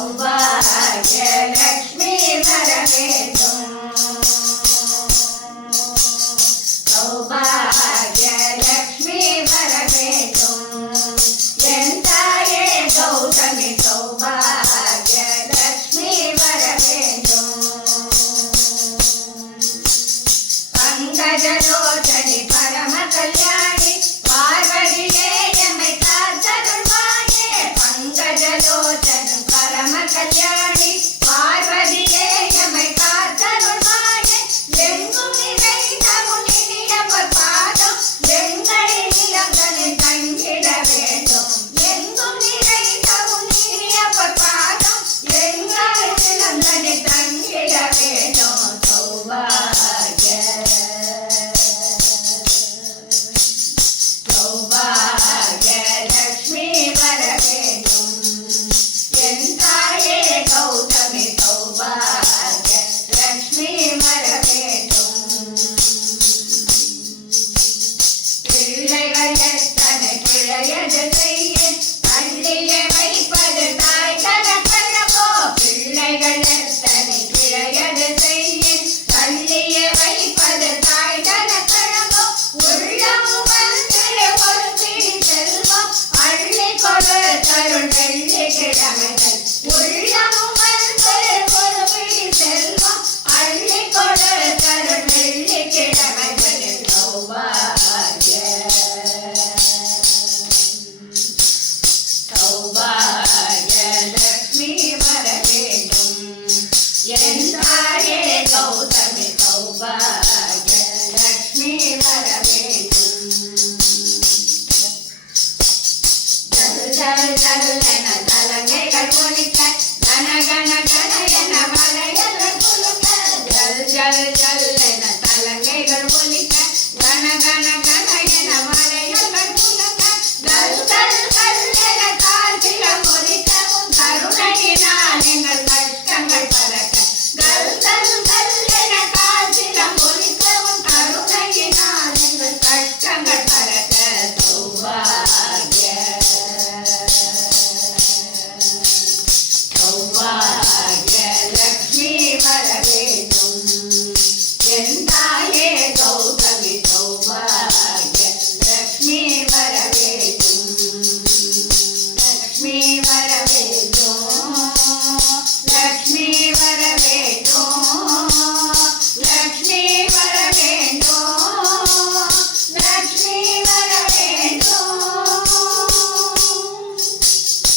सौभाग्य लक्ष्मी वरवेदुम सौभाग्य लक्ष्मी वरवेदुम एंताये गौतमी सौभाग्य लक्ष्मी वरवेदुम पंकजलोचनि परम कल्याणी पार्वतीये यमै कातरुण्माये पंकजलोचन परम कल्याणी पार्वतीये यमै कातरुण्माये எங்கும் நிறைந்த முனிய பாதம் எங்களை நிலங்களை தங்கிட வேண்டும் எங்கும் நிறைந்த முனிய பாதம் எங்களை நிலங்களை தங்கிட வேண்டும் சௌபாகிய सौभाग्य लक्ष्मी वरवेदुम एंताये गौतमी सौभाग्य लक्ष्मी वरवेदुम பிள்ளைகள் எத்தனை பிழையது செய்ய பள்ளியை வைப்பது தாய் கணக்கல்லவோ பிள்ளைகள் எத்தனை பிழையது செய்ய பள்ளியை வைப்பது தாய் கணக்கல்லவோ உள்ளமும் ஒரு பிடி செல்வம் அள்ளி கொடு தருள் வெள்ளி கிழமைகள் உள்ளமும் ஒரு பிடி செல்வம் அள்ளி கொடு தருள் வெள்ளி கிழமைகள் சௌபாகிய சௌபாகிய லக்ஷ்மி வரவேண்டும் எந்தாயே கௌதமி சௌபாகிய லக்ஷ்மி வரவேண்டும் ஜல் ஜல் என தலங்கைகள் ஒலிக்க கன கன கன என மலையெல்லாம் குலுக்க ஜல் ஜல் ஜல் என தலங்கைகள் ஒலிக்க கன கன கன என மலையெல்லாம் குலுக்க கல் கல் கல் என காற்றிலம் ஒலிக்கவும் கருணையினால் எங்கள் கஷ்டங்கள் பறக்க கல் கல் கல் என காற்றிலம் ஒலிக்கவும் கருணையினால் எங்கள் கஷ்டங்கள் பறக்க சௌபாகிய सौभाग्य लक्ष्मी वरवेदुम एंताये गौतमी सौभाग्य लक्ष्मी वरवेदुम लक्ष्मी वरवेदुम लक्ष्मी वरवेदुम